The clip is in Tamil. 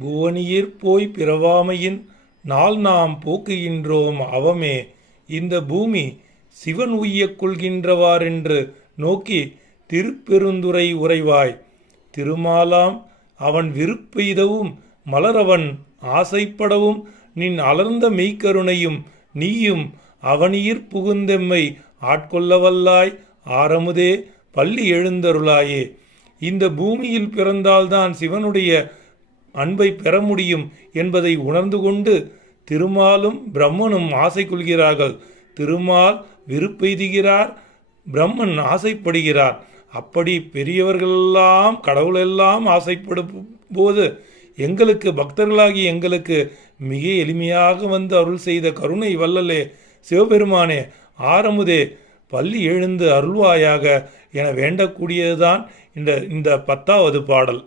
புவனியிற் போய் பிறவாமையின் நாள் நாம் போக்குகின்றோம் அவமே. இந்த பூமி சிவன் உய்யக் கொள்கின்றவாறென்று நோக்கி திருப்பெருந்துறை உறைவாய். திருமாலாம் அவன் விருப்பெய்தவும் மலரவன் ஆசைப்படவும் நின் அலர்ந்த மெய்க்கருணையும் நீயும் அவனியிற் புகுந்தெம்மை ஆட்கொள்ளவல்லாய் ஆரமுதே பள்ளி எழுந்தருளாயே. இந்த பூமியில் பிறந்தால்தான் சிவனுடைய அன்பை பெற முடியும் என்பதை உணர்ந்து கொண்டு திருமாலும் பிரம்மனும் ஆசை கொள்கிறார்கள். திருமால் விருப்பெய்துகிறார், பிரம்மன் ஆசைப்படுகிறார். அப்படி பெரியவர்களெல்லாம் கடவுளெல்லாம் ஆசைப்படும் போது எங்களுக்கு பக்தர்களாகி எங்களுக்கு மிக எளிமையாக வந்து அருள் செய்த கருணை வல்லலே சிவபெருமானே, ஆரமுதே பள்ளி எழுந்து அருள்வாயாக என வேண்டக்கூடியதுதான் இந்த 10வது பாடல்.